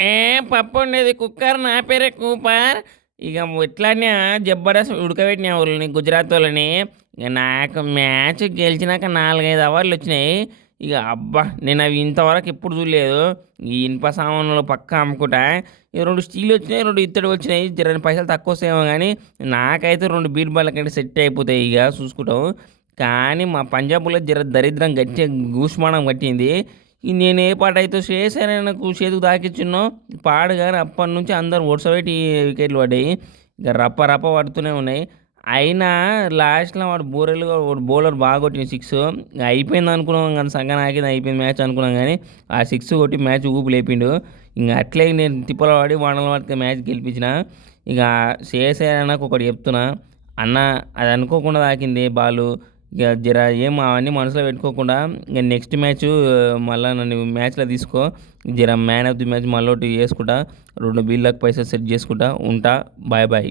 ఏ పప్పు ఉండేది కుక్కర్ నా పేరే కూపర్. ఇక ఇట్లానే జబర్దస్త్ ఉడకబెట్టిన వాళ్ళని గుజరాత్ వాళ్ళని. ఇక నాకు మ్యాచ్ గెలిచినాక 4, 5 అవార్డులు వచ్చినాయి. ఇక అబ్బా నేను అవి ఇంతవరకు ఎప్పుడు చూడలేదు. ఈ ఇనుప సామాన్లు పక్కా అమ్ముకుంటా. ఇక 2 స్టీల్ వచ్చినాయి, 2 ఇత్తడి వచ్చినాయి. జర పైసలు తక్కువ వస్తాయేమో కానీ నాకైతే 2 బీట్ బాల్ కంటే సెట్ అయిపోతాయి ఇక చూసుకుంటాం. కానీ మా పంజాబ్లో జర దరిద్రం గట్టిగా గూసుమానం కట్టింది. ఈ నేను ఏ పాట అయితే నాకు చేతికి తాకిచ్చున్నో పాడగానే అప్పటి నుంచి అందరు ఒడిసబెట్టి వికెట్లు పడ్డాయి. ఇక రప్ప రప్ప పడుతూనే ఉన్నాయి. అయినా లాస్ట్‌లో వాడు వాడు బౌలర్ బాగా కొట్టిండు 6. అయిపోయింది అనుకున్నాం కానీ సగం ఆగింది అయిపోయింది మ్యాచ్ అనుకున్నాం కానీ ఆ 6 కొట్టి మ్యాచ్ ఊపు లేపిండు. ఇంక అట్లే నేను తిప్పలు పడి వానల పడితే మ్యాచ్ గెలిపించిన. ఇక అన్నకు ఒకటి చెప్తున్నా, అన్న అది అనుకోకుండా తాకింది బాలు. ఇక జర ఏం అవన్నీ మనసులో పెట్టుకోకుండా ఇక నెక్స్ట్ మ్యాచ్ మళ్ళా నన్ను మ్యాచ్‌లో తీసుకో. జర మ్యాన్ ఆఫ్ ది మ్యాచ్ మళ్ళొకటి చేసుకుంటా. 2 బిళ్ళకి పైసలు సెట్ చేసుకుంటా. ఉంటా. Bye bye.